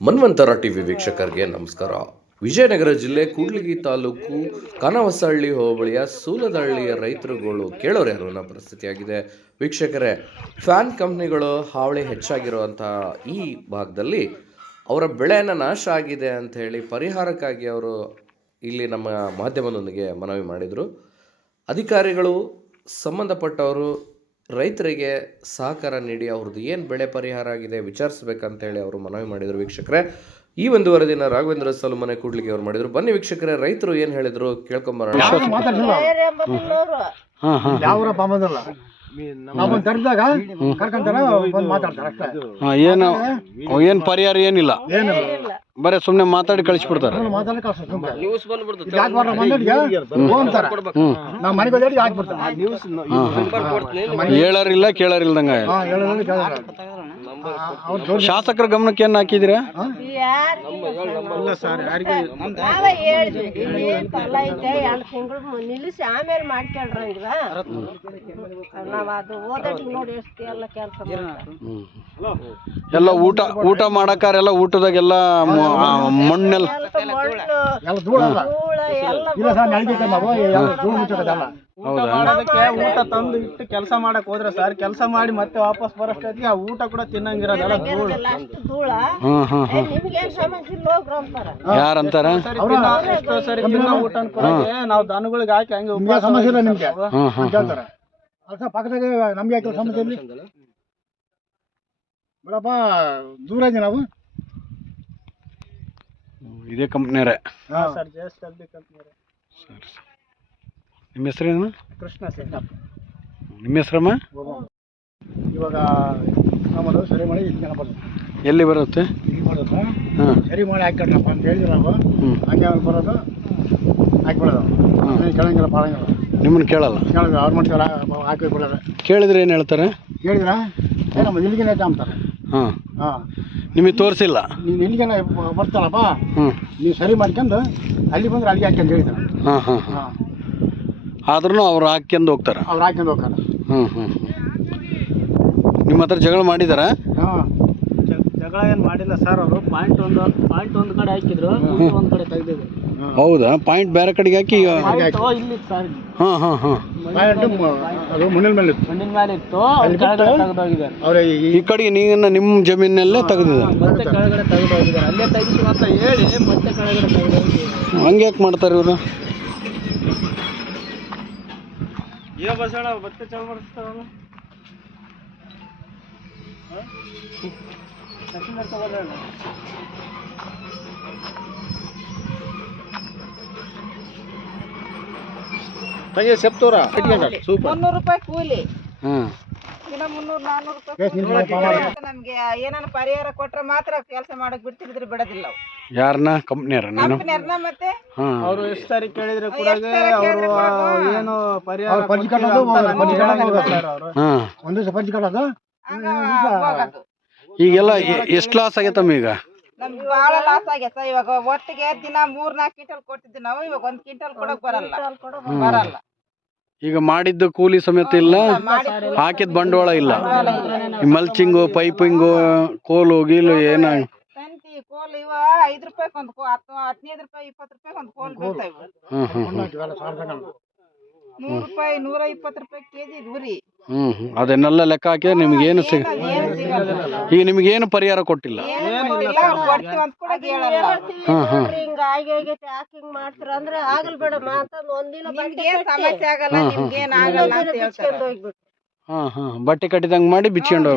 ಮನ್ವಂತರ TV ವೀಕ್ಷಕರಿಗೆ ನಮಸ್ಕಾರ. ವಿಜಯನಗರ ಜಿಲ್ಲೆ ಕೂಡ್ಲಿಗಿ ತಾಲೂಕು ಕನವಸಹಳ್ಳಿ ಹೋಬಳಿಯ ಸೂಲದಹಳ್ಳಿಯ ರೈತರುಗಳು ಕೇಳೋರೆ ಅನ್ನೋ ಪರಿಸ್ಥಿತಿಯಾಗಿದೆ. ವೀಕ್ಷಕರೇ, ಫ್ಯಾನ್ ಕಂಪ್ನಿಗಳು ಹಾವಳಿ ಹೆಚ್ಚಾಗಿರುವಂತಹ ಈ ಭಾಗದಲ್ಲಿ ಅವರ ಬೆಳೆಯನ್ನು ನಾಶ ಆಗಿದೆ ಅಂತ ಹೇಳಿ ಪರಿಹಾರಕ್ಕಾಗಿ ಅವರು ಇಲ್ಲಿ ನಮ್ಮ ಮಾಧ್ಯಮದೊಂದಿಗೆ ಮನವಿ ಮಾಡಿದರು. ಅಧಿಕಾರಿಗಳು ಸಂಬಂಧಪಟ್ಟವರು ರೈತರಿಗೆ ಸಹಕಾರ ನೀಡಿ ಅವ್ರದ್ದು ಏನು ಬೆಳೆ ಪರಿಹಾರ ಆಗಿದೆ ವಿಚಾರಿಸ್ಬೇಕಂತೇಳಿ ಅವರು ಮನವಿ ಮಾಡಿದರು ವೀಕ್ಷಕರೇ. ಈ ಒಂದು ವರದಿನ ರಾಘವೇಂದ್ರ ಸಲುಮನೆ ಕೂಡ್ಲಿಗೆ ಅವ್ರು ಮಾಡಿದ್ರು. ಬನ್ನಿ ವೀಕ್ಷಕರೇ ರೈತರು ಏನ್ ಹೇಳಿದ್ರು ಕೇಳ್ಕೊಂಬರೋಣ. ಹಾ ಹಾ. ಯಾವ್ರ ಬಂದಿಲ್ಲ ನಾವೊಂದ್ ತರದಾಗ ಕರ್ಕೊಂತಾರ ಬಂದ್ ಮಾತಾಡ್ತಾರ ಅಷ್ಟೇ. ಹಾ ಏನು ಏನ್ ಪರಿಹಾರ ಏನಿಲ್ಲ. ಏನಿಲ್ಲ. ಬರೀ ಸುಮ್ಮನೆ ಮಾತಾಡಿ ಕಳಿಸ್ಬಿಡ್ತಾರೆ. ಯಾಕೆ ಮಂದಿಗೆ ಹೋಗ್ತಾರ ಮನೆಗೆ ಹೋಗಿ ಹಾಕ್ಬಿಡ್ತಾರ ಹೇಳರಿಲ್ಲ ಕೇಳರಿಲ್ದಂಗ ಶಾಸಕರ ಗಮನಕ್ಕೆ ಏನ್ ಹಾಕಿದಿರಾ ನಾವೇ ಹೇಳಿದ್ವಿ ಇಲ್ಲಿ ಫಲ ಐತೆ ಎರಡು ತಿಂಗಳು ನಿಲ್ಲಿಸಿ ಆಮೇಲೆ ಮಾಡ್ಕೊಳ್ರಂಗಿವ ನಾವ್ ಅದು ಓದೋಟಿಗೆ ನೋಡಿ ಎಷ್ಟು ಎಲ್ಲ ಕೆಲಸ ಎಲ್ಲ ಊಟ ಊಟ ಮಾಡಕ್ಕಾರೆಲ್ಲ ಊಟದಾಗೆಲ್ಲ ಮಣ್ಣೆಲ್ಲ ಧೂಳ ಅಲ್ಲ ಧೂಳ ಎಲ್ಲ ಸರ್ ಹೌದಾ? ಮಾಡೋದಕ್ಕೆ ಊಟ ತಂದು ಇಟ್ಟು ಕೆಲಸ ಮಾಡಕ್ ಹೋದ್ರೆ ಸರ್ ಕೆಲಸ ಮಾಡಿ ಮತ್ತೆ ವಾಪಸ್ ಬರೋಷ್ಟೊತ್ತಿಗೆ ಆ ಊಟ ಕೂಡ ತಿನ್ನಂಗಿರೋದಲ್ಲ? ಧೂಳು. ಯಾರಂತಾರ? ಸರಿ ತಿನ್ನೋ ಎಷ್ಟೋ ಸರಿ ತಿನ್ನೋ ಊಟ ನಾವು ದನಗಳಿಗೆ ಹಾಕಿ ಹಂಗೆ ನಿಮ್ಗೆ ಸಮಸ್ಯೆ ಇಲ್ಲ ನಿಮ್ಗೆ? ಪಕ್ಕದಾಗ ನಮ್ಗೆ ಯಾಕೆ ಸಮಸ್ಯೆ ಇಲ್ಲಿ? ಬಿಡಪ್ಪ ದೂರ ಇದ್ದೀವಿ ನಾವು. ಇದೇ ಕಂಪ್ನಿಯರೇ ಹಾಂ ಸರ್ ಜೆ ಎಸ್ ಸರಿ ಕಂಪ್ನಿ ನಿಮ್ಮ ಹೆಸರೇನು ಕೃಷ್ಣ ಸಿದ್ದಪ್ಪ ನಿಮ್ಮ ಹೆಸರಮ್ಮ ಇವಾಗ ನಮ್ಮದು ಸರಿ ಮಾಡಿ ಜನ ಬರೋದು ಎಲ್ಲಿ ಬರುತ್ತೆ? ಇಲ್ಲಿ ಬರುತ್ತೆ. ಹಾಂ. ಸರಿ ಮಾಡಿ ಹಾಕ್ಕೊಂಡ್ರಪ್ಪ ಅಂತ ಹೇಳಿದ್ರು ನಾವು. ಹಂಗೆ ಅವ್ರು ಬರೋದು ಹಾಕ್ಬಿಡೋದು. ಕೇಳಂಗಿಲ್ಲ ಪಾಳಂಗಿಲ್ಲ. ನಿಮ್ಮನ್ನು ಕೇಳಲ್ಲ? ಕೇಳಿದ್ರು ಅವ್ರು ಮಾಡ್ತಾರ ಹಾಕಿ ಬಿಡೋದು ಕೇಳಿದ್ರೆ ಏನು ಹೇಳ್ತಾರೆ? ಹೇಳಿದ್ರ? ನಮ್ಮ ಇಲ್ಲಿಗೆ ಐತೆ ಅಂತಾರೆ ಹಾಂ. ಹಾಂ. ನಿಮಗೆ ತೋರಿಸಿಲ್ಲ? ನೀನು ಇಲ್ಲಿಗೆ ಬರ್ತಾರಪ್ಪ ಹ್ಞೂ ನೀವು ಸರಿ ಮಾಡ್ಕೊಂಡು ಅಲ್ಲಿ ಬಂದ್ರೆ ಅಲ್ಲಿಗೆ ಹಾಕ್ಯಂತ ಹೇಳಿದ್ರು. ಹಾಂ ಹಾಂ ಹಾಂ. ಹಾಂ. ಆದ್ರೂ ಅವ್ರು ಹಾಕ್ಯಂದು ಹೋಗ್ತಾರೆ. ಅವ್ರು ಹಾಕ್ಯಂದು ಹೋಗ್ತಾರೆ. ಹ್ಞೂ ಹ್ಞೂ ನಿಮ್ಮ ಹತ್ರ ಜಗಳ ಮಾಡಿದಾರ? ಹಾಂ. ಜಗಳ ಏನು ಮಾಡಿಲ್ಲ ಸರ್ ಅವರು. ಪಾಯಿಂಟ್ ಒಂದು ಪಾಯಿಂಟ್ ಒಂದು ಕಡೆ ಹಾಕಿದ್ರು ಒಂದು ಕಡೆ ತೆಗ್ದಿದ್ರು. ಹೌದಾ? ಪಾಯಿಂಟ್ ಬೇರೆ ಕಡೆಗೆ ಹಾಕಿ ಇಲ್ಲಿ ಸರ್ ಹಾಂ ಹಾಂ ಹಾಂ. ಅದು ಮಣ್ಣಿನ ಮೇಲೆ ಇತ್ತು. ಮಣ್ಣಿನ ಮೇಲೆ ಇತ್ತು. ಅಲ್ಲಿ ಕೆಳಗಡೆ ತೆಗೆದೋಗಿದ್ದಾರೆ ಅವ್ರೆ ಈ ಕಡೆ ಕಡೆಗೆ ನೀನು ನಿಮ್ಮ ಜಮೀನಲ್ಲೇ ತೆಗೆದಿದ್ದಾರೆ. ಮತ್ತೆ ಕೆಳಗಡೆ ತೆಗೆದೋಗಿದ್ದಾರೆ ಅಲ್ಲೇ ತೆಗಿತೀವಿ ಅಂತ ಹೇಳಿ ಮತ್ತೆ ಕೆಳಗಡೆ ಹಂಗೆ ಯಾಕೆ ಮಾಡ್ತಾರೆ ಇವರು? ಏ ಬಸಣ್ಣ ಮತ್ತೆ ಚಾಲು ಮಾಡಿಸ್ತಾರಲ್ಲ ತಂಗಿ ಸೆಪ್ತವ್ರ ಸೂಪರ್. ಮುನ್ನೂರು ರೂಪಾಯಿ ಕೂಲಿ. ಹಾಂ. ದಿನ ಮುನ್ನೂರು ನಾನ್ನೂರು ರೂಪಾಯಿ. ನಮ್ಗೆ ಏನಾನ ಪರಿಹಾರ ಕೊಟ್ರೆ ಮಾತ್ರ ಕೆಲಸ ಮಾಡಕ್ ಬಿಡ್ತಿದ್ರೆ ಬಿಡೋದಿಲ್ಲ ಅವು. ಯಾರನ್ನ ಕಂಪ್ನಿಯರ ನೀನು? ಕಂಪನಿಯರ್ನ ಮತ್ತೆ? ಹಾಂ. ಅವರು ಎಷ್ಟು ಸಾರಿ ಕೇಳಿದ್ರೆ ಕೂಡ ಅವರು ಏನು ಪರಿಹಾರ ಅವ್ರು ಪಂಚ ಕೊಡ್ತೀವಿ ಕಟ್ಟೋದು, ಅಂತ ಕಟ್ಟೋದು ಹೋಗೋದು. ಸರ್ ಅವರು. ಹಾಂ ಒಂದು ದಿವಸ ಪಂಚ ಕಟ್ಟೋದು ಹಂಗ ಹೋಗೋದು. ಈಗೆಲ್ಲ ಎಷ್ಟು ಲಾಸ್ ಆಗೈತಮ್ಮ ಈಗ? ನಮ್ಗೆ ಬಹಳ ಲಾಸ್ ಆಗೈತೆ ಇವಾಗ ಒಟ್ಟಿಗೆ ದಿನ ಮೂರ್ ನಾಲ್ಕು ಕ್ವಿಂಟಲ್ ಕೊಟ್ಟಿದ್ವಿ ನಾವು ಇವಾಗ ಒಂದ್ ಕ್ವಿಂಟಲ್ ಕೊಡಕ್ ಬರಲ್ಲ. ಬರಲ್ಲ. ಈಗ ಮಾಡಿದ್ದ ಕೂಲಿ ಸಮೇತ ಇಲ್ಲ? ಹಾಕಿದ ಬಂಡವಾಳ ಇಲ್ಲ? ಮಲ್ಚಿಂಗು ಪೈಪಿಂಗು ಕೋಲು ಗೀಲು ಏನ ಕೋಲ್ ಇವ ಐದ್ ರೂಪಾಯಿ ಒಂದ್ ಕೋ ಹತ್ತು ಹದಿನೈದು ರೂಪಾಯಿ ಇಪ್ಪತ್ತು ರೂಪಾಯಿ ಒಂದ್ ಕೋಲ್ ಬೀಳ್ತಾವ ಹ್ಮ್ ಹ್ಮ್ ಹ್ಮ್. ಇವೆಲ್ಲ ನೂರ್ ರೂಪಾಯಿ ನೂರ ಇಪ್ಪತ್ತು ರೂಪಾಯಿ ಕೆಜಿ ಇದ್ರಿ ಹ್ಮ್ ಹ್ಮ್. ಅದನ್ನೆಲ್ಲ ಲೆಕ್ಕ ಹಾಕಿ ನಿಮ್ಗೇನು ಸಿಗ ಏನು ಸಿಗಲ್ಲ. ಈಗ ನಿಮ್ಗೇನು ಪರಿಹಾರ ಕೊಟ್ಟಿಲ್ಲ? ಏನು ಕೊಟ್ಟಿಲ್ಲ ಅವ್ರು ಕೊಡ್ತೀವಿ ಅಂತ ಕೂಡ ಹೇಳಲ್ಲ ಹಾಂ ಹಾಂ ಹಿಂಗ ಆಗಿ ಆಗೈತೆ ಯಾಕೆ ಹಿಂಗ್ ಮಾಡ್ತೀರ ಅಂದ್ರೆ ಆಗಲ್ ಬೇಡಮ್ಮ ಅಂತಂದ್ ಒಂದಿನ ನಿಮ್ಗೇನ್ ಸಮಸ್ಯೆ ಆಗಲ್ಲ ನಿಮ್ಗೇನ್ ಆಗಲ್ಲ ಅಂತ ಹೇಳ್ತಾರೆ. ಹಾ ಹಾ ಬಟ್ಟೆ ಕಟ್ಟಿದಂಗೆ ಮಾಡಿ ಬಿಚ್ಕೊಂಡು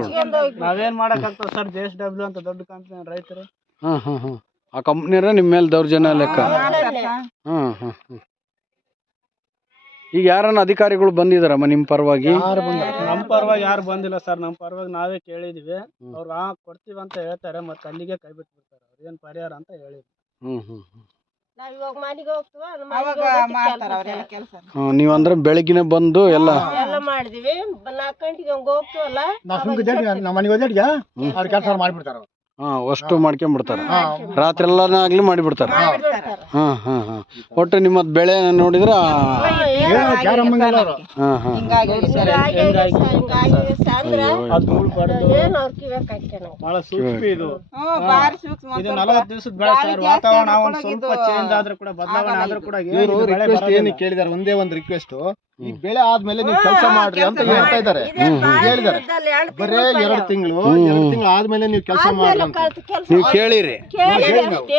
ನಾವೇನ್ ಮಾಡಕ್ ಸರ್? ಜೆ ಎಸ್ ಡಬ್ಲ್ಯೂ ಅಂತ ದೊಡ್ಡ ಕಂಪ್ನಿ ರೈತರು. ಹಾಂ ಹಾಂ ಹಾಂ. ಆ ಕಂಪ್ನಿಯರ ನಿಮ್ಮ ಮೇಲೆ ದೌರ್ಜನ್ಯ ಲೆಕ್ಕ. ಹಾಂ ಹಾಂ. ಹಾಂ ಈಗ ಯಾರನ್ನ ಅಧಿಕಾರಿಗಳು ಬಂದಿದಾರಮ್ಮ ನಿಮ್ಮ ಪರವಾಗಿ? ಯಾರು ಬಂದ ನಮ್ ಪರವಾಗಿ ಯಾರು ಬಂದಿಲ್ಲ ಸರ್. ನಮ್ ಪರವಾಗಿ ನಾವೇ ಕೇಳಿದ್ವಿ. ಅವ್ರು ಆ ಕೊಡ್ತೀವಿ ಅಂತ ಹೇಳ್ತಾರೆ. ಮತ್ತೆ ಅಲ್ಲಿಗೆ ಕೈ ಬಿಟ್ಬಿಡ್ತಾರೆ ಅವ್ರು. ಏನ್ ಪರಿಹಾರ ಅಂತ ಹೇಳಿದ್ರು. ಹ್ಞೂ ಹ್ಞೂ ಹ್ಞೂ ನಾವ್ ಇವಾಗ ಮನೆಗೆ ಹೋಗ್ತೀವ ಅವಾಗ ಮಾಡ್ತಾರ ಅವ್ರೆಲ್ಲ ಕೆಲಸ. ಹಾಂ ನೀವು ಅಂದ್ರೆ ಬೆಳಗಿನ ಬಂದು ಎಲ್ಲ ಎಲ್ಲ ಮಾಡಿದಿವಿ. ನಾಲ್ಕು ಗಂಟೆಗೆ ಹಂಗ ಹೋಗ್ತೀವಲ್ಲ? ನಾವು ನಮ್ಮ ಮನೆಗೆ ಅವ್ರ ಕೆಲಸ ಮಾಡಿಬಿಡ್ತಾರ ಹಾಂ ಅಷ್ಟು ಮಾಡ್ಕೊಂಬಿಡ್ತಾರೆ. ಹಾ ರಾತ್ರಿ ಎಲ್ಲಾನ ಆಗ್ಲಿ ಮಾಡಿಬಿಡ್ತಾರೆ. ಹಾಂ ಹಾಂ ಹಾಂ. ಒಟ್ಟು ನಿಮ್ಮದ್ ಬೆಳೆ ನೋಡಿದ್ರೆ ಒಂದೇ ಹಾಂ ಹಾಂ. ವಾತಾವರಣ ಒಂದ್ ಸ್ವಲ್ಪ ಚೇಂಜ್ ಆದ್ರೂ ಕೂಡ ಬದಲಾವಣೆ ಆದ್ರೂ ಕೂಡ ಏನು ಇವರು ರಿಕ್ವೆಸ್ಟ್ ಕೇಳಿದಾರೆ? ಒಂದೇ ಒಂದು ರಿಕ್ವೆಸ್ಟ್ ಈ ಬೆಳೆ ಆದ್ಮೇಲೆ ನೀವು ಕೆಲಸ ಮಾಡ್ರಿ ಅಂತ ಹೇಳ್ತಾ ಇದ್ದಾರೆ ಹೇಳಿದಾರೆ ಹೇಳಿದ್ದಾರೆ. ಬರೇ ಎರಡು ತಿಂಗಳು ಎರಡು ತಿಂಗಳು ಆದ್ಮೇಲೆ ನೀವು ಕೆಲಸ ಮಾಡ್ರಿ ಅಂತ. ನೀವು ಕೇಳಿರಿ.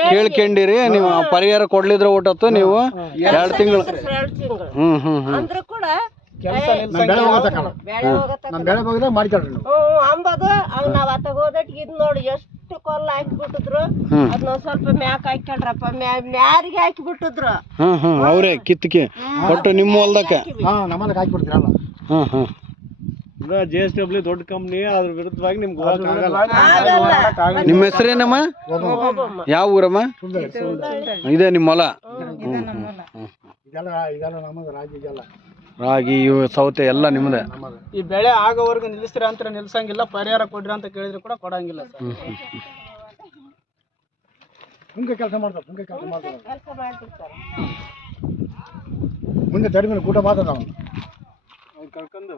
ಕೇಳ್ಕೊಂಡಿರಿ ನೀವು ಪರಿಹಾರ ಕೊಡ್ಲಿದ್ರೆ ಊಟತ್ತು ನೀವು ಎರಡು ತಿಂಗಳು. ಹ್ಮ್ ಹ್ಮ್ ಹ್ಞೂ ಹ್ಞೂ ಹ್ಞೂ ಕೆಲ್ಸ. ಬೆಳೆ ಬಗ್ಗೆ ಮಾಡ್ಕೊಳ್ರಿ ನೀವು ಅಂಬದು ಅವ್ ನಾವ್ ಅತ್ತಾಗ ಹೋದಟ್ಟಿಗೆ ಇದ್ ನೋಡಿ ಎಷ್ಟು ಕೊಲ್ಲ ಹಾಕಿ ಬಿಟ್ಟಿದ್ರು ಹ್ಮ್. ಅದನ್ನ ಸ್ವಲ್ಪ ಮ್ಯಾಕ್ ಹಾಕ್ಯಾಳ್ರಪ್ಪ. ಮ್ಯಾರಿಗೆ ಹಾಕಿ ಬಿಟ್ಟಿದ್ರು ಹಾಂ ಹಾಂ ಅವರೇ ಕಿತ್ತಕಿ ಒಟ್ಟು ನಿಮ್ಮ ಹೊಲ್ದಕ್ಕೆ. ಹಾ ನಮ್ಮಲ್ಲಿ ಹಾಕ್ಬಿಡ್ತೀರಲ್ಲ. ಹಾಂ ಹಾಂ ಜೆ ಎಸ್ ಡಬ್ಲ್ಯೂ ದೊಡ್ಡ ಕಂಪ್ನಿ ಅದ್ರ ವಿರುದ್ಧವಾಗಿ ನಿಮ್ಗೆ ಆಗಲ್ಲ. ನಿಮ್ಮ ಹೆಸರೇನಮ್ಮ ಯಾವ ಊರಮ್ಮ? ಇದೆ ನಿಮ್ಮ ಹೊಲ. ಇದೆಲ್ಲ ಇದೆಲ್ಲ ನಮಗೆ ರಾಜ್ಯ ಇದೆಲ್ಲ ರಾಗಿ ಇವು ಸೌತೆ ಎಲ್ಲ ನಿಮ್ಮದೇ ಈ ಬೆಳೆ ಆಗೋವರೆಗೂ ನಿಲ್ಲಿಸ್ತೀರ ಅಂತ ನಿಲ್ಸಂಗಿಲ್ಲ ಪರಿಹಾರ ಕೊಡ್ರಿ ಅಂತ ಕೇಳಿದ್ರು ಕೂಡ ಕೊಡಂಗಿಲ್ಲ ಸರ್. ಪುಂಕ ಕೆಲಸ ಮಾಡ್ತಾರೆ ಪುಂಕ ಕೆಲಸ ಮಾಡ್ತಾರೆ. ಮುಂದೆ ತಡಿ ಮೇಲೆ ಊಟ ಮಾತಾಡ ನಾವು. ಕಳ್ಕೊಂಡು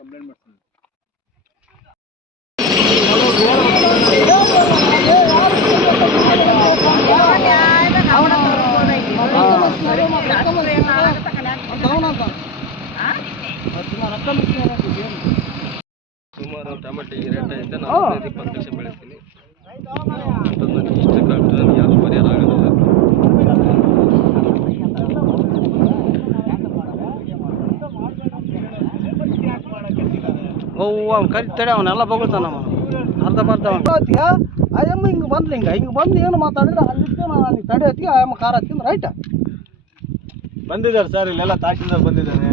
ಕಂಪ್ಲೇಂಟ್ ಮಾಡ್ತೀನಿ. ಸುಮಾರು ಟೊಮೆಟೊ ಈ ರೇಟ್ ಐತೆ ನಾನು ಹದಿನೈದು ಇಪ್ಪತ್ತು ಲಕ್ಷ ಬೆಳಿತೀನಿ ಅಷ್ಟೊಂದು ನನಗೆ ಇಷ್ಟಕ್ಕಾಗ್ತದೆ ನನಗೆ ಯಾವುದು ಪರಿಹಾರ ಆಗೋದಿಲ್ಲ. ಅವ್ನು ಕರಿತಾಳೆ ಅವನ್ನೆಲ್ಲ ಅರ್ಧ ಬರ್ದ ಅಯ್ಯಮ್ಮ ಹಿಂಗೆ ಬಂದ್ಲಿ ಹಿಂಗೆ? ಹಿಂಗೆ ಬಂದು ಏನು ಮಾತಾಡಿದ್ರೆ ಅಲ್ಲಿದ್ದೆ ನಾನು ಅಲ್ಲಿ ತಡೆ ಹೊತ್ತಿಗೆ ಅಯ್ಯಮ್ಮ ಖಾರ ಹತ್ತಿಂದ ರೈಟ್ ಬಂದಿದ್ದಾರೆ ಸರ್ ಇಲ್ಲೆಲ್ಲ ತಹಶೀಲ್ದಾರ್ ಬಂದಿದ್ದಾರೆ.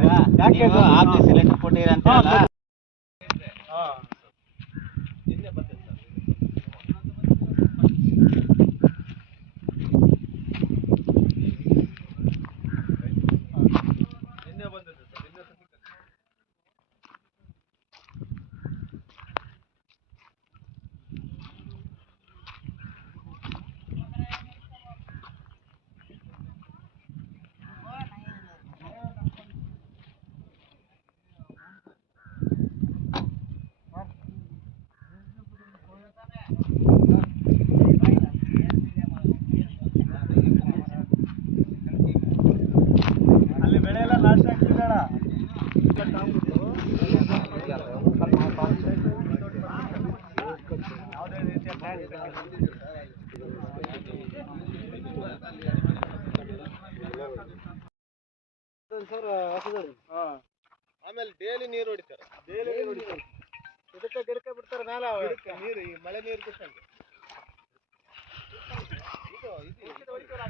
ಯಾಕೆ ಆಫೀಸ್ ಲೆಕ್ಕ ಕೊಟ್ಟಿರ ಆಮೇಲೆ ಡೈಲಿ ನೀರು ಹೊಡಿತಾರೆ. ಡೈಲಿ ನೀರು ಹೊಡಿತಾರೆ. ಇದಕ್ಕೆ ಗಿಡಕ್ಕೆ ಬಿಡ್ತಾರೆ ಮೇಲೆ ನೀರು ಈ ಮಳೆ ನೀರು ಇದು ಇದು ಇದು. ಹೊಡಿತಾರೆ,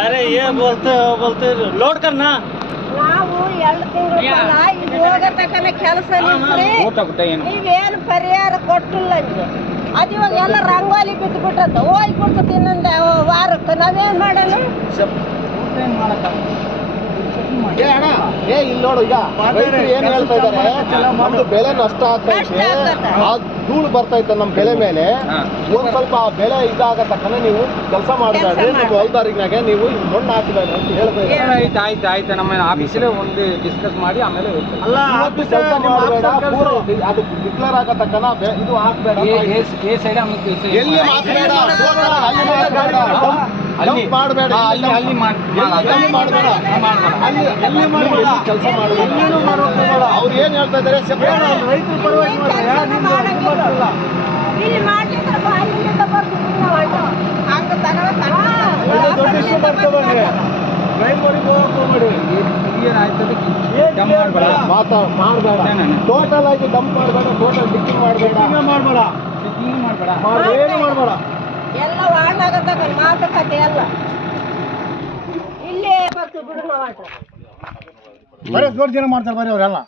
ಅರೆ ಏನ್ ಬರ್ತೇ ಬರ್ತೇವೆ ಲೋಡ್ ಕರ್ನಾ? ನಾವು ಎರಡು ತಿಂಗಳ ಕೆಲಸ ನೀವೇನು ಪರಿಹಾರ ಕೊಟ್ಟಿಲ್ಲ ನೀವು ಇವಾಗ ಎಲ್ಲ ರಂಗೋಲಿ ಬಿದ್ದು ಬಿಟ್ಟದ ಹೋಗಿ ಬಿಡ್ತು ತಿನ್ನಂದ ವಾರಕ್ಕೆ ನಾವೇನು ಮಾಡೋಣ ಏ ಅಣ್ಣ ಏ ಇಲ್ಲಿ ನೋಡು ಈಗ. ರೈತರು ಏನ್ ಹೇಳ್ತಾ ಇದ್ದಾರೆ ನಮ್ದು ಬೆಳೆ ನಷ್ಟ ಆಗ್ತಾ ಇದೆ ಆ ಧೂಳು ಬರ್ತಾ ಇತ್ತು ನಮ್ಮ ಬೆಳೆ ಮೇಲೆ. ಒಂದ್ ಸ್ವಲ್ಪ ಆ ಬೆಳೆ ಇದಾಗ ತಕ್ಕನೆ ನೀವು ಕೆಲಸ ಮಾಡಬೇಡ್ರಿ ನಿಮ್ಮ ಹೊಲ್ದಾರಿನಾಗೆ ನೀವು ಮಣ್ಣು ಹಾಕಬೇಡ್ರಿ ಅಂತ ಹೇಳ್ಬೇಕು ಇದ್ದಾರೆ. ಆಯ್ತು ಆಯ್ತು ಆಯ್ತು. ನಮ್ಮ ಆಫೀಸಲ್ಲೇ ಒಂದು ಡಿಸ್ಕಸ್ ಮಾಡಿ ಆಮೇಲೆ ಅಲ್ಲ ಇವತ್ತು ಕೆಲಸ ಮಾಡಬೇಡ. ಪೂರ ಅದು ಡಿಕ್ಲೇರ್ ಆಗ ತಕ್ಕನ ಇದು ಹಾಕ್ಬೇಡ ಎಲ್ಲಿ ಹಾಕ್ಬೇಡ ಅಲ್ಲಿ ಮಾಡಬೇಡ ಅಲ್ಲಿ ಅಲ್ಲಿ ಮಾಡಬೇಡ? ಅಲ್ಲಿ ಎಲ್ಲಿ ಮಾಡಬೇಡ? ಕೆಲಸ ಮಾಡಬೇಡ ಅವ್ರು ಏನ್ ಹೇಳ್ತಾ ಇದ್ದಾರೆ? ರೈತರ ಪರವಾಗಿ. ಇಲ್ಲಿ ಮಾಡ್ಲಿಕ್ಕೆ ಬರ್ತೀವಿ ನಾವು. ಹಂಗ ದೊಡ್ಡ ಇಶ್ಯೂ ಹೋಗ್ಬೇಡಿ. ಮಾಡಬೇಡ ಟೋಟಲ್ ಆಗಿ ಡಂಪ್ ಮಾಡಬೇಡ ಟೋಟಲ್ ಡಿಕ್ಕಿಂಗ್ ಮಾಡಬೇಡ. ಮಾಡಬೇಡ. ಏನು ಮಾಡಬೇಡ? ಎಲ್ಲ ವಾರ್ಡಾಗತ್ತಾಗ ಮಾತುಕತೆ ಎಲ್ಲ ಇಲ್ಲೇ ಬರ್ತೀವಿ ಬಿಡು ನಾವು ಅಡ್ಡ. ಬರೀ ದೊಡ್ಡ ಜನ ಮಾಡ್ತಾರೆ ಬರೀ ಅವರೆಲ್ಲ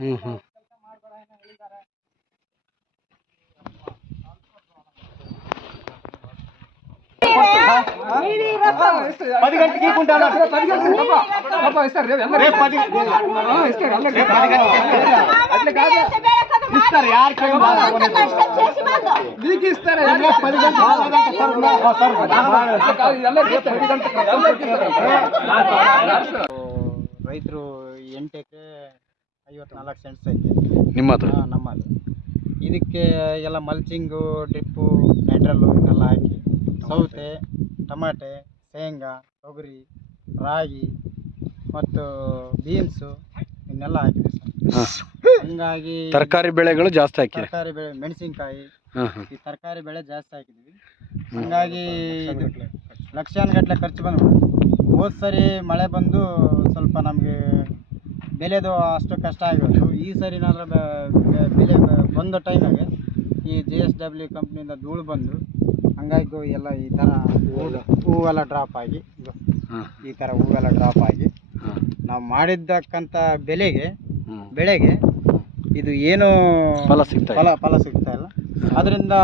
ಹ್ಮ್ ಹ್ಮ್ ನೀವೇ ಇರಪ್ಪ. పది గంటకి ఇవ్వకుంటారా? పది గంటకి ನೀವೇ ಇರಪ್ಪ. రేపు పది ನೀವೇ ఎంత ಬೇಕದು ಮಾಡಿ. ఇస్తారు యారు కై అంత కష్టం చేసి మాకు. మీకు ఇస్తారు రేపు పది గంటకి పది గంటకి తరపున. ರೈತರು ಎಂಟು ಎಕರೆ ಐವತ್ನಾಲ್ಕು ಸೆಂಟ್ಸ್ ಐತೆ ನಿಮ್ಮದು ಹಾ, ನಮ್ಮದು ಇದಕ್ಕೆ ಎಲ್ಲ ಮಲ್ಚಿಂಗು ಡ್ರಿಪ್ಪು ನ್ಯಾಟ್ರಲ್ಲು ಇವನ್ನೆಲ್ಲ ಹಾಕಿ ಸೌತೆ ಟಮಾಟೆ ಶೇಂಗಾ ತೊಗರಿ ರಾಗಿ ಮತ್ತು ಬೀನ್ಸು ಇವನ್ನೆಲ್ಲ ಹಾಕಿದೆ ಸರ್ ಹಂಗಾಗಿ ತರಕಾರಿ ಬೆಳೆಗಳು ಜಾಸ್ತಿ ಹಾಕಿರಿ. ತರಕಾರಿ ಬೆಳೆ ಮೆಣಸಿನಕಾಯಿ ಹಾಂ ಹಾಂ. ಈ ತರಕಾರಿ ಬೆಳೆ ಜಾಸ್ತಿ ಹಾಕಿದ್ವಿ. ಹಂಗಾಗಿ ಲಕ್ಷಾನ್ ಗಟ್ಟಲೆ ಖರ್ಚು ಬಂದ್ಬಿಟ್ಟು ಹೋದ ಸರಿ ಮಳೆ ಬಂದು ಸ್ವಲ್ಪ ನಮಗೆ ಬೆಲೆದು ಅಷ್ಟು ಕಷ್ಟ ಆಗಿರೋದು. ಈ ಸರಿನಾದ್ರೆ ಬೆಲೆ ಬ- ಬಂದ ಟೈಮಾಗೆ ಈ ಜೆ ಎಸ್ ಡಬ್ಲ್ಯೂ ಕಂಪ್ನಿಯಿಂದ ಧೂಳು ಬಂದು ಹಂಗಾಗಿ ಎಲ್ಲ ಈ ಥರ ಹೂವು- ಹೂವೆಲ್ಲ ಡ್ರಾಪ್ ಆಗಿ ಈ ಥರ ಹೂವೆಲ್ಲ ಡ್ರಾಪ್ ಆಗಿ ನಾವು ಮಾಡಿದ್ದಕ್ಕಂಥ ಬೆಲೆಗೆ ಬೆಳೆಗೆ ಇದು ಏನು ಫಲ ಸಿಗ್ತಾ ಇಲ್ಲ. ಫಲ ಫಲ ಸಿಗ್ತಾ ಇಲ್ಲ. ಅದರಿಂದ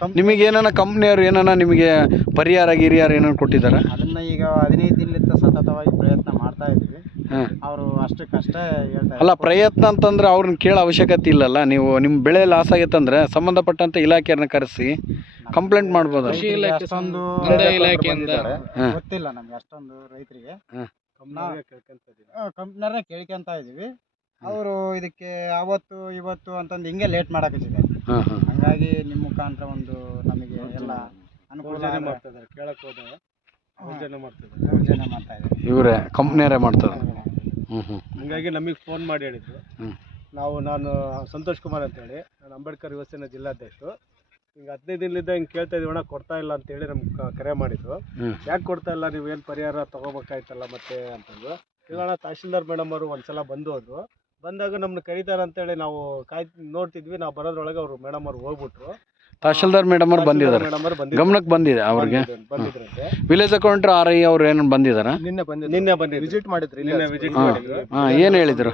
ಕಂಪ್ ನಿಮಗೆ ಏನಾನ ಕಂಪ್ನಿಯವರು ಏನಾನ ನಿಮಗೆ ಪರಿಹಾರ ಗಿರಿಹಾರ ಏನಾರು ಕೊಟ್ಟಿದ್ದಾರೆ? ಅದನ್ನ ಈಗ ಹದಿನೈದು ದಿನಲಿಂದ ಸತತವಾಗಿ ಪ್ರಯತ್ನ ಮಾಡ್ತಾ ಇದ್ದೀವಿ. ಅವರು ಅಷ್ಟು ಕಷ್ಟ ಹೇಳ್ತಾ ಅಲ್ಲ ಪ್ರಯತ್ನ ಅಂತಂದ್ರೆ ಅವ್ರನ್ನ ಕೇಳೋ ಅವಶ್ಯಕತೆ ಇಲ್ಲಲ್ಲ? ನೀವು ನಿಮ್ಮ ಬೆಳೆ ಲಾಸ್ ಆಗೈತಂದ್ರೆ ಸಂಬಂಧಪಟ್ಟಂತ ಇಲಾಖೆಯನ್ನ ಕರೆಸಿ ಕಂಪ್ಲೇಂಟ್ ಮಾಡ್ಬೋದು? ರೈತರಿಗೆ ಅಷ್ಟೊಂದು ಗೊತ್ತಿಲ್ಲ ನಮ್ಗೆ ಅಷ್ಟೊಂದು ರೈತರಿಗೆ. ಹಾಂ. ಕಂಪ್ನರ್ನ ಕೇಳ್ಕೊಂತ ಇದೀವಿ ಅವರು ಇದಕ್ಕೆ ಅವತ್ತು ಇವತ್ತು ಅಂತಂದು ಹಿಂಗೆ ಲೇಟ್ ಮಾಡಕತ್ತಿದ್ದಾರೆ ಹಾಂ ಹಾಂ. ಹಂಗಾಗಿ ನಿಮ್ಮ ಮುಖಾಂತರ ಒಂದು ನಮಗೆ ಎಲ್ಲ ಅನುಕೂಲ ಮಾಡ್ತಿದ್ದಾರೆ ಕೇಳಕ್ ಹೋದಾಗ ದೌರ್ಜನ್ಯ ಮಾಡ್ತಾ ಇದ್ದಾರೆ. ಇವರೇ ಕಂಪ್ನಿಯವರೇ ಮಾಡ್ತಾರೆ ಹ್ಞೂ ಹ್ಞೂ ಹಂಗಾಗಿ ನಮಗೆ ಫೋನ್ ಮಾಡಿ ಹೇಳಿದ್ರು. ನಾವು ನಾನು ಸಂತೋಷ್ ಕುಮಾರ್ ಅಂತೇಳಿ ನಾನು ಅಂಬೇಡ್ಕರ್ ಯುವಸೇನ ಜಿಲ್ಲಾಧ್ಯಕ್ಷರು. ಹಿಂಗೆ ಹದಿನೈದು ದಿನದಿಂದ ಹಿಂಗೆ ಕೇಳ್ತಾ ಇದ್ದೀವಿ ಅಣ್ಣ ಕೊಡ್ತಾ ಇಲ್ಲ ಅಂತೇಳಿ ನಮ್ಗೆ ಕರೆ ಮಾಡಿದ್ರು. ಯಾಕೆ ಕೊಡ್ತಾ ಇಲ್ಲ? ನೀವು ಏನು ಪರಿಹಾರ ತಗೋಬೇಕಾಯ್ತಲ್ಲ ಮತ್ತೆ ಅಂತಂದು. ಇಲ್ಲಣ್ಣ ತಹಶೀಲ್ದಾರ್ ಮೇಡಮ್ ಅವರು ಒಂದ್ಸಲ ಬಂದು ಹೋದ್ರು. ಬಂದಾಗ ನಮ್ಮನ್ನ ಅಂತ ಅಂತೇಳಿ ನಾವು ಕಾಯ್ ನೋಡ್ತಿದ್ವಿ. ನಾವು ಬರೋದ್ರೊಳಗೆ ಅವರು ಮೇಡಮ್ ಅವ್ರು ಹೋಗ್ಬಿಟ್ರು. ತಹಶೀಲ್ದಾರ್ ಮೇಡಮ್ ಅವ್ರು ಬಂದಿದ್ದಾರೆ. ಮೇಡಮ್ ಅವ್ರು ಬಂದಿದ್ರು. ಗಮನಕ್ಕೆ ಬಂದಿದೆ ಅವ್ರಿಗೆ? ಬಂದಿದ್ರಂತೆ. ವಿಲೇಜ್ ಅಕೌಂಟ್ರ್ ಆರ್ ಐ ಅವ್ರು ಏನು ಬಂದಿದ್ದಾರೆ? ನಿನ್ನೆ ಬಂದಿದ್ರು. ನಿನ್ನೆ ಬಂದಿದ್ರು. ವಿಸಿಟ್ ಮಾಡಿದ್ರಿ ನಿನ್ನೆ ವಿಸಿಟ್ ಹಾಂ. ಮಾಡಿದ್ರು ಹಾಂ ಏನು ಹೇಳಿದರು?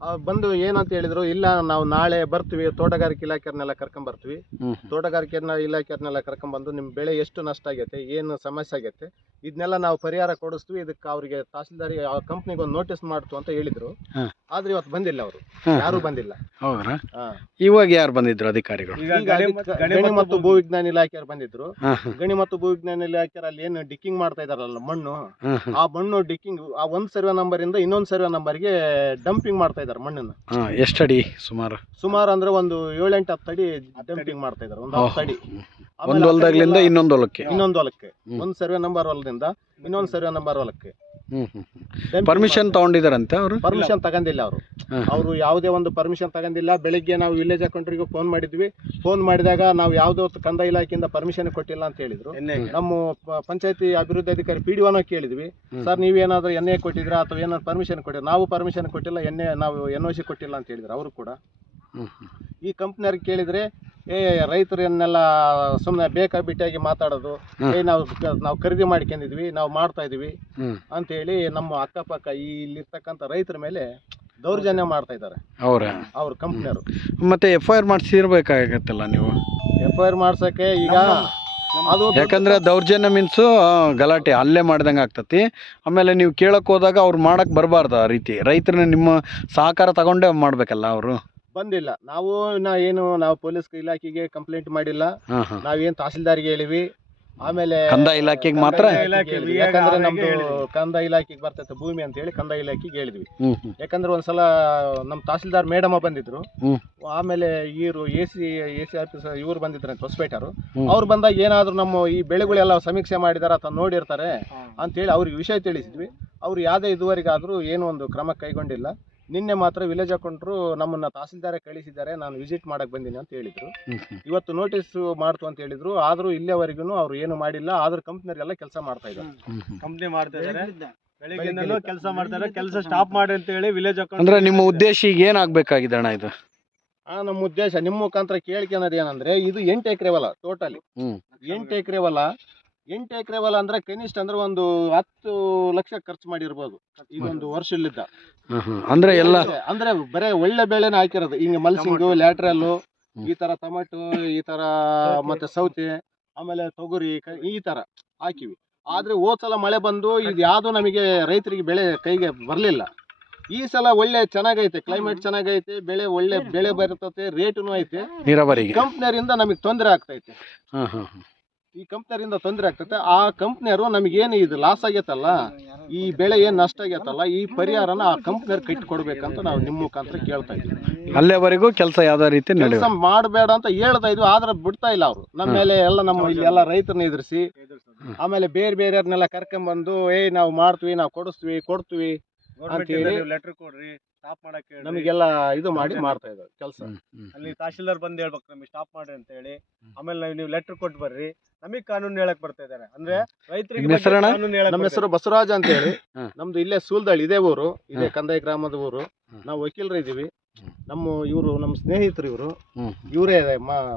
ಆ, ಬಂದು ಏನಂತ ಹೇಳಿದ್ರು ಇಲ್ಲ ನಾವು ನಾಳೆ ಬರ್ತೀವಿ ತೋಟಗಾರಿಕೆ ಇಲಾಖೆಯವ್ರನ್ನೆಲ್ಲ ಕರ್ಕೊಂಡ್ ಬರ್ತೀವಿ. ತೋಟಗಾರಿಕೆ ಇಲಾಖೆಯವ್ರನ್ನೆಲ್ಲ ಕರ್ಕೊಂಡ್ ಬಂದು ನಿಮ್ಮ ಬೆಳೆ ಎಷ್ಟು ನಷ್ಟ ಆಗೈತೆ ಏನು ಸಮಸ್ಯೆ ಆಗೈತೆ ಇದನ್ನೆಲ್ಲ ನಾವು ಪರಿಹಾರ ಕೊಡಿಸ್ತೀವಿ ಇದಕ್ಕೆ ಅವರಿಗೆ ತಹಸೀಲ್ದಾರಿ ಆ ಕಂಪ್ನಿಗೆ ಒಂದು ನೋಟಿಸ್ ಮಾಡ್ತು ಅಂತ ಹೇಳಿದ್ರು. ಆದರೆ ಇವತ್ತು ಬಂದಿಲ್ಲ ಅವರು. ಯಾರು ಬಂದಿಲ್ಲ. ಇವಾಗ ಯಾರು ಬಂದಿದ್ರು ಅಧಿಕಾರಿಗಳು? ಗಣಿ ಮತ್ತು ಭೂವಿಜ್ಞಾನ ಇಲಾಖೆಯವ್ರು ಬಂದಿದ್ರು. ಗಣಿ ಮತ್ತು ಭೂವಿಜ್ಞಾನ ಇಲಾಖೆಯವ್ರು ಅಲ್ಲಿ ಏನು ಡಿಕ್ಕಿಂಗ್ ಮಾಡ್ತಾ ಇದಾರಲ್ಲ ಮಣ್ಣು ಆ ಮಣ್ಣು ಡಿಕ್ಕಿಂಗ್ ಆ ಒಂದ್ ಸರ್ವೆ ನಂಬರ್ ಇಂದ ಇನ್ನೊಂದ್ ಸರ್ವೆ ನಂಬರ್ಗೆ ಡಂಪಿಂಗ್ ಮಾಡ್ತಾ ಇದಾರೆ ಮಣ್ಣನ್ನ ಹಾಂ ಎಷ್ಟಡಿ ಸುಮಾರು? ಸುಮಾರು ಅಂದ್ರೆ ಒಂದು ಏಳೆಂಟು ಹತ್ತು ಅಡಿ ಡಂಪಿಂಗ್ ಮಾಡ್ತಾ ಇದಾರೆ ಒಂದು ಹತ್ತು ಅಡಿ. ಆಮೇಲೆ ಒಂದು ಹೊಲದಾಗ್ಲಿಂದ ಇನ್ನೊಂದು ಹೊಲಕ್ಕೆ? ಇನ್ನೊಂದು ಹೊಲಕ್ಕೆ. ಒಂದು ಒಂದ್ ಸರ್ವೆ ನಂಬರ್ ಹೊಲದಿಂದ ಇನ್ನೊಂದ್ ಸರಿ ನಂಬರ್ ಹೊಲಕ್ಕೆ. ಹ್ಞೂ ಹ್ಞೂ ಪರ್ಮಿಷನ್ ತಗೊಂಡಿದಾರಂತೆ ಅವರು? ಪರ್ಮಿಷನ್ ತಗೊಂಡಿಲ್ಲ ಅವರು. ಅವರು ಯಾವುದೇ ಒಂದು ಪರ್ಮಿಷನ್ ತಗೊಂಡಿಲ್ಲ. ಬೆಳಿಗ್ಗೆ ನಾವು ವಿಲೇಜ್ ಅಕೌಂಟ್ರಿಗೆ ಫೋನ್ ಮಾಡಿದ್ವಿ. ಫೋನ್ ಮಾಡಿದಾಗ ನಾವು ಯಾವುದೋ ಕಂದ ಇಲಾಖೆಯಿಂದ ಪರ್ಮಿಷನ್ ಕೊಟ್ಟಿಲ್ಲ ಅಂತ ಹೇಳಿದ್ರು. ನಮ್ಮ ಪ- ಪಂಚಾಯತಿ ಅಭಿವೃದ್ಧಿ ಅಧಿಕಾರಿ ಪಿ ಡಿ ಕೇಳಿದ್ವಿ. ಸರ್ ನೀವೇನಾದ್ರೂ ಎನ್ ಎ ಕೊಟ್ಟಿದ್ರಾ ಅಥವಾ ಏನಾದ್ರು ಪರ್ಮಿಷನ್ ಕೊಟ್ಟಿದ್ರೆ ನಾವು ಪರ್ಮಿಷನ್ ಕೊಟ್ಟಿಲ್ಲ ಎನ್ ಎ ನಾವು ಎನ್ ಒ ಸಿ ಕೊಟ್ಟಿಲ್ಲ ಅಂತ ಹೇಳಿದ್ರು. ಅವರು ಕೂಡ. ಈ ಕಂಪ್ನಿಯವ್ರಿಗೆ ಕೇಳಿದ್ರೆ ಏ ರೈತರನ್ನೆಲ್ಲ ಸುಮ್ಮನೆ ಬೇಕಾಬಿಟ್ಟಿಯಾಗಿ ಮಾತಾಡೋದು. ಏ ನಾವು ನಾವು ಖರೀದಿ ಮಾಡ್ಕೊಂಡಿದ್ವಿ ನಾವು ಮಾಡ್ತಾ ಇದೀವಿ. ಅಂತೇಳಿ ನಮ್ಮ ಅಕ್ಕಪಕ್ಕ ಈ ಇಲ್ಲಿರ್ತಕ್ಕಂಥ ರೈತರ ಮೇಲೆ ದೌರ್ಜನ್ಯ ಮಾಡ್ತಾ ಇದ್ದಾರೆ. ಅವ್ರ. ಅವ್ರ ಕಂಪ್ನಿಯವರು. ಮತ್ತೆ ಎಫ್ ಐ ಆರ್ ಮಾಡಿಸಿರ್ಬೇಕಾಗತ್ತಲ್ಲ ನೀವು? ಎಫ್ ಐ ಆರ್ ಮಾಡ್ಸಕ್ಕೆ ಈಗ ಅದು ಯಾಕಂದ್ರೆ ದೌರ್ಜನ್ಯ ಮೀನ್ಸು ಗಲಾಟೆ ಅಲ್ಲೇ ಮಾಡ್ದಂಗೆ ಆಗ್ತತಿ. ಆಮೇಲೆ ನೀವು ಕೇಳಕ್ ಹೋದಾಗ ಅವ್ರು ಮಾಡಕ್ ಬರಬಾರ್ದು ಆ ರೀತಿ. ರೈತರನ್ನ ನಿಮ್ಮ ಸಹಕಾರ ತಗೊಂಡೇ ಮಾಡ್ಬೇಕಲ್ಲ ಅವರು? ಬಂದಿಲ್ಲ. ನಾವು ನಾ ಏನು ನಾವು ಪೊಲೀಸ್ ಇಲಾಖೆಗೆ ಕಂಪ್ಲೇಂಟ್ ಮಾಡಿಲ್ಲ. ನಾವೇನು ಹಾಂ. ನಾವೇನ್ ತಹಸೀಲ್ದಾರ್ಗೆ ಹೇಳಿವಿ. ಆಮೇಲೆ ಕಂದಾಯ ಇಲಾಖೆಗೆ ಮಾತ್ರ? ಕಂದಾಯ ಇಲಾಖೆಗೆ ಹೇಳಿದ್ವಿ. ಯಾಕಂದ್ರೆ ನಮ್ದು ಕಂದ ಇಲಾಖೆಗೆ ಬರ್ತೈತೆ ಭೂಮಿ ಅಂತ ಹೇಳಿ ಕಂದ ಇಲಾಖೆಗೆ ಹೇಳಿದ್ವಿ. ಹ್ಮ್ ಹ್ಮ್. ಯಾಕಂದ್ರೆ ಒಂದ್ಸಲ ನಮ್ಮ ತಹಸೀಲ್ದಾರ್ ಮೇಡಮ್ ಬಂದಿದ್ರು. ಹ್ಮ್. ಆಮೇಲೆ ಇವರು A C A C officer ಇವ್ರು ಬಂದಿದ್ರಂತೆ ಹೊಸಪೇಟರು ಹ್ಮ್. ಅವ್ರು ಬಂದಾಗ ಏನಾದ್ರು ನಮ್ಮ ಈ ಬೆಳೆಗಳೆಲ್ಲ ಸಮೀಕ್ಷೆ ಮಾಡಿದಾರ ಅಥವಾ ನೋಡಿರ್ತಾರೆ ಅಂತೇಳಿ ಅವ್ರಿಗೆ ವಿಷಯ ತಿಳಿಸಿದ್ವಿ. ಅವ್ರು ಯಾವುದೇ ಇದುವರೆಗಾದ್ರೂ ಏನೂ ಒಂದು ಕ್ರಮ ಕೈಗೊಂಡಿಲ್ಲ. ನಿನ್ನೆ ಮಾತ್ರ ವಿಲೇಜ್ ಅಕೌಂಟ್ರು ನಮ್ಮನ್ನ ತಹಸೀಲ್ದಾರ ಕಳಿಸಿದ್ದಾರೆ ನಾನು ವಿಸಿಟ್ ಮಾಡಕ್ ಬಂದೀನಿ ಅಂತ ಹೇಳಿದ್ರು. ಇವತ್ತು ನೋಟಿಸ್ ಮಾಡ್ತು ಅಂತ ಹೇಳಿದ್ರು ಆದ್ರೂ ಇಲ್ಲಿಯವರೆಗೂ ಅವ್ರು ಏನು ಮಾಡಿಲ್ಲ ಆದ್ರೂ ಕಂಪ್ನಿಯವ್ರೆಲ್ಲ ಕೆಲಸ ಮಾಡ್ತಾ ಇದ್ದಾರೆ. ಕಂಪ್ನಿ ಮಾಡ್ತಾ ಇದ್ದಾರೆ. ಬೆಳಿಗ್ಗೆಯಿಂದಲೂ ಕೆಲಸ ಮಾಡ್ತಾರೆ ಕೆಲಸ ಸ್ಟಾಪ್ ಮಾಡಿ ಅಂತ ಹೇಳಿ ವಿಲೇಜ್ ಅಕೌಂಟ್ ಅಂದ್ರೆ ನಿಮ್ಮ ಉದ್ದೇಶ ಈಗ ಏನಾಗ್ಬೇಕಾಗಿದೆ ಅಣ್ಣ ಇದು? ಆ ನಮ್ಮ ಉದ್ದೇಶ ನಿಮ್ಮ ಮುಖಾಂತರ ಕೇಳ್ಕೊಳೋದು ಏನಂದ್ರೆ ಇದು ಎಂಟು ಎಕರೆ ಹೊಲ ಟೋಟಲಿ. ಎಂಟು ಎಕರೆ ಹೊಲ ಎಂಟು ಎಕರೆ ಹೊಲ ಅಂದ್ರೆ ಕನಿಷ್ಠ ಅಂದ್ರೆ ಒಂದು ಹತ್ತು ಲಕ್ಷ ಖರ್ಚು ಮಾಡಿರ್ಬೋದು. ಇದೊಂದು ವರ್ಷಲಿದ್ದ. ಹ್ಮ್. ಅಂದ್ರೆ ಎಲ್ಲ ಅಂದ್ರೆ ಬರೇ ಒಳ್ಳೆ ಬೆಳೆನ ಹಾಕಿರೋದು. ಹಿಂಗ ಮಲ್ಸಿಂಗು ಲ್ಯಾಟ್ರಲ್ಲು ಈ ತರ ಟೊಮೆಟೊ ಈ ತರ ಮತ್ತೆ ಸೌತೆ ಆಮೇಲೆ ತೊಗರಿ ಕ- ಈ ತರ ಹಾಕಿವಿ. ಆದ್ರೆ ಹೋದ್ ಸಲ ಮಳೆ ಬಂದು ಇದು ಯಾವ್ದು ನಮಗೆ ರೈತರಿಗೆ ಬೆಳೆ ಕೈಗೆ ಬರಲಿಲ್ಲ. ಈ ಸಲ ಒಳ್ಳೆ ಚೆನ್ನಾಗೈತೆ ಕ್ಲೈಮೇಟ್ ಚೆನ್ನಾಗೈತೆ ಬೆಳೆ ಒಳ್ಳೆ ಬೆಳೆ ಬರ್ತೈತೆ ರೇಟುನು ಐತೆ. ನೀರಾವರಿ ಕಂಪ್ನಿಯರಿಂದ ನಮಗೆ ತೊಂದರೆ ಆಗ್ತೈತೆ. ಹ್ಮ್ ಹ್ಮ್ ಹ್ಮ್. ಈ ಕಂಪ್ನಿಯರಿಂದ ತೊಂದರೆ ಆಗ್ತೈತೆ. ಆ ಕಂಪ್ನಿಯವರು ನಮಗೇನು ಇದು ಲಾಸ್ ಆಗೈತಲ್ಲ ಈ ಬೆಳೆ ಏನು ನಷ್ಟ ಆಗೈತಲ್ಲ ಈ ಪರಿಹಾರನ ಆ ಕಂಪ್ನಿಯರ್ ಕಟ್ಟಿ ಕೊಡ್ಬೇಕಂತ ನಾವು ನಿಮ್ಮ ಮುಖಾಂತರ ಕೇಳ್ತಾ ಇದ್ದೀವಿ. ಅಲ್ಲೇವರೆಗೂ ಕೆಲಸ ಯಾವ್ದೋ ರೀತಿ ಕೆಲಸ ಮಾಡಬೇಡ ಅಂತ ಹೇಳ್ತಾ ಇದ್ವಿ ಆದ್ರೆ ಬಿಡ್ತಾ ಇಲ್ಲ ಅವರು. ನಮ್ಮ ಮೇಲೆ ಎಲ್ಲ ನಮ್ಮ ಇಲ್ಲಿ ಎಲ್ಲ ರೈತರನ್ನ ಎದುರಿಸಿ ಆಮೇಲೆ ಬೇರೆ ಬೇರೆಯವ್ರನ್ನೆಲ್ಲ ಕರ್ಕೊಂಬಂದು ಏಯ್ ನಾವು ಮಾಡ್ತೀವಿ ನಾವು ಕೊಡಿಸ್ತೀವಿ ಕೊಡ್ತೀವಿ ಅಂತೇಳಿ ಲೆಟರ್ ಕೊಡ್ರಿ ಸ್ಟಾಪ್ ಮಾಡಕ್ಕೆ ಹೇಳಿ. ನಮಗೆಲ್ಲ ಇದು ಮಾಡಿ ಮಾಡ್ತಾ ಇದ್ದಾರೆ ಕೆಲಸ. ಅಲ್ಲಿ ತಹಶೀಲ್ದಾರ್ ಬಂದು ಹೇಳ್ಬೇಕು ನಮಗೆ ಸ್ಟಾಪ್ ಮಾಡ್ರಿ ಅಂತ ಹೇಳಿ ಆಮೇಲೆ ನಾವು ನೀವು ಲೆಟರ್ ಕೊಟ್ಟು ಬರ್ರಿ ನಮಗೆ ಕಾನೂನು ಹೇಳಕ್ ಬರ್ತಾ ಇದಾರೆ ಅಂದ್ರೆ ರೈತರಿಗೆ ನಿಮ್ಮ ಹೆಸರಣ್ಣ? ಕಾನೂನು ಹೇಳಕ್ ನಮ್ಮ ಹೆಸರು ಬಸವರಾಜ್ ಅಂತ ಹೇಳಿ ಹಾ. ನಮ್ದು ಇಲ್ಲೇ ಸೂಲ್ದಳ್ಳಿ ಇದೇ ಊರು ಇದೇ ಕಂದಾಯ ಗ್ರಾಮದ ಊರು ಹಾ. ನಾವು ವಕೀಲರು ಇದ್ದೀವಿ ಹ್ಮ್. ನಮ್ಮ ಇವರು ನಮ್ಮ ಸ್ನೇಹಿತರು ಇವರು ಹ್ಮ್. ಇವರೇ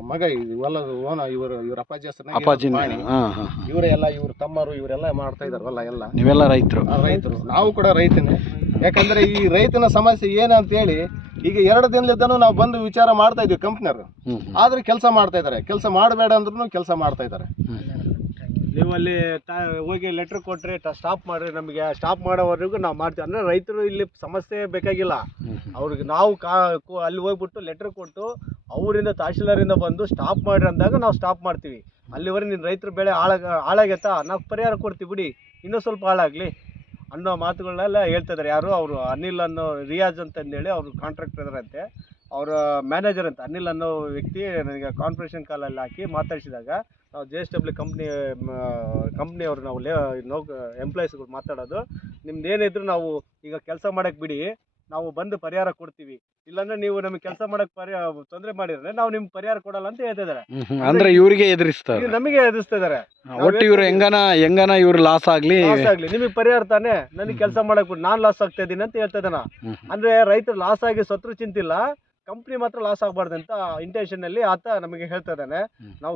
ಮಗ ಇವೆಲ್ಲ ಓನ ಇವರು ಇವ್ರ ಅಪ್ಪಾಜಿ ಹೆಸರು ಅಪ್ಪಾಜಿ ಹಾ ಹಾ ಹಾ. ಇವರೇ ಎಲ್ಲ ಇವ್ರ ತಮ್ಮರು ಇವರೆಲ್ಲ ಮಾಡ್ತಾ ಇದಾರೆ ಹೊಲ ಎಲ್ಲ. ನೀವೆಲ್ಲ ರೈತರು. ಆ ರೈತರು. ನಾವು ಕೂಡ ರೈತನೇ. ಯಾಕಂದ್ರೆ ಈ ರೈತನ ಸಮಸ್ಯೆ ಏನಂತ ಹೇಳಿ ಈಗ ಎರಡು ದಿನದಿಂದನೂ ನಾವು ಬಂದು ವಿಚಾರ ಮಾಡ್ತಾ ಇದ್ದೀವಿ ಕಂಪ್ನಿಯವರು. ಹ್ಮ್ ಹ್ಮ್. ಆದ್ರೆ ಕೆಲಸ ಮಾಡ್ತಾ ಇದ್ದಾರೆ ಕೆಲಸ ಮಾಡಬೇಡ ಅಂದ್ರೂ ಕೆಲಸ ಮಾಡ್ತಾ ಇದ್ದಾರೆ ಅಲ್ಲಿ ತಾ- ಹೋಗಿ ಲೆಟ್ರ್ ಕೊಟ್ರೆ ಸ್ಟಾಪ್ ಮಾಡ್ರಿ ನಮಗೆ ಸ್ಟಾಪ್ ಮಾಡೋವರೆಗೂ ನಾವು ಮಾಡ್ತೀವಿ. ಅಂದ್ರೆ ರೈತರು ಇಲ್ಲಿ ಸಮಸ್ಯೆ ಬೇಕಾಗಿಲ್ಲ. ಅವ್ರಿಗೆ ನಾವು ಕಾ ಅಲ್ಲಿ ಹೋಗ್ಬಿಟ್ಟು ಲೆಟ್ರ್ ಕೊಟ್ಟು ಅವರಿಂದ ತಹಶೀಲ್ದಾರಿಂದ ಬಂದು ಸ್ಟಾಪ್ ಮಾಡಿರಿ ಅಂದಾಗ ನಾವು ಸ್ಟಾಪ್ ಮಾಡ್ತೀವಿ. ಅಲ್ಲಿವರೆಗೆ ನಿನ್ನ ರೈತರ ಬೆಳೆ ಹಾಳಾಗ ಹಾಳಾಗೈತಾ? ನಾವು ಪರಿಹಾರ ಕೊಡ್ತೀವಿ ಬಿಡಿ. ಇನ್ನೂ ಸ್ವಲ್ಪ ಹಾಳಾಗಲಿ. ಅನ್ನೋ ಮಾತುಗಳನ್ನೆಲ್ಲ ಹೇಳ್ತಾ ಇದ್ದಾರೆ ಯಾರು? ಅವರು ಅನಿಲ್ ಅನ್ನೋ ರಿಯಾಜ್ ಅಂತಂದೇಳಿ ಅವರು ಕಾಂಟ್ರಾಕ್ಟರ್ ಇದಾರಂತೆ. ಅವರ ಮ್ಯಾನೇಜರ್ ಅಂತ ಅನಿಲ್ ಅನ್ನೋ ವ್ಯಕ್ತಿ ನನಗೆ ಕಾನ್ಫರೆನ್ಷನ್ ಕಾಲಲ್ಲಿ ಹಾಕಿ ಮಾತಾಡಿಸಿದಾಗ ನಾವು ಜೆ ಎಸ್ ಡಬ್ಲ್ಯೂ ಕಂಪ್ನಿ ಕಂಪ್ನಿಯವರು ನಾವು ಲೇ ನೌಕ ಎಂಪ್ಲಾಯೀಸ್ಗಳು ಮಾತಾಡೋದು ನಿಮ್ದು ಏನಿದ್ರು ನಾವು ಈಗ ಕೆಲಸ ಮಾಡಕ್ಕೆ ಬಿಡಿ ನಾವು ಬಂದು ಪರಿಹಾರ ಕೊಡ್ತೀವಿ. ಇಲ್ಲಾಂದ್ರೆ ನೀವು ನಮಗೆ ಕೆಲಸ ಮಾಡಕ್ಕೆ ಪರಿಹಾರ ತೊಂದರೆ ಮಾಡಿದ್ರೆ ನಾವು ನಿಮ್ಗೆ ಪರಿಹಾರ ಕೊಡಲ್ಲ ಅಂತ ಹೇಳ್ತಾ ಇದ್ದಾರೆ ಹ್ಮ್ ಹ್ಮ್. ಅಂದ್ರೆ ಇವರಿಗೆ ಎದುರಿಸ್ತಾರೆ. ನಮಗೆ ಎದುರಿಸ್ತಾ ಒಟ್ಟು ಇವ್ರು ಹೆಂಗನ ಹೆಂಗನ ಇವ್ರು ಲಾಸ್ ಆಗ್ಲಿ ಲಾಸ್ ಆಗ್ಲಿ ನಿಮಗೆ ಪರಿಹಾರ ತಾನೇ? ನನಗೆ ಕೆಲಸ ಮಾಡಕ್ ನಾನು ಲಾಸ್ ಆಗ್ತಾ ಇದ್ದೀನಿ ಅಂತ ಹೇಳ್ತಾ ಇದ್ದಾನ ಅಂದ್ರೆ ರೈತರು ಲಾಸ್ ಆಗಿ ಸತ್ರು ಚಿಂತಿಲ್ಲ. ಕಂಪ್ನಿ ಮಾತ್ರ ಲಾಸ್ ಆಗಬಾರ್ದು ಅಂತ ಇಂಟೆನ್ಷನ್ ಅಲ್ಲಿ ಆತ ನಮಗೆ ಹೇಳ್ತಾ ಇದ್ದಾನೆ. ನಾವು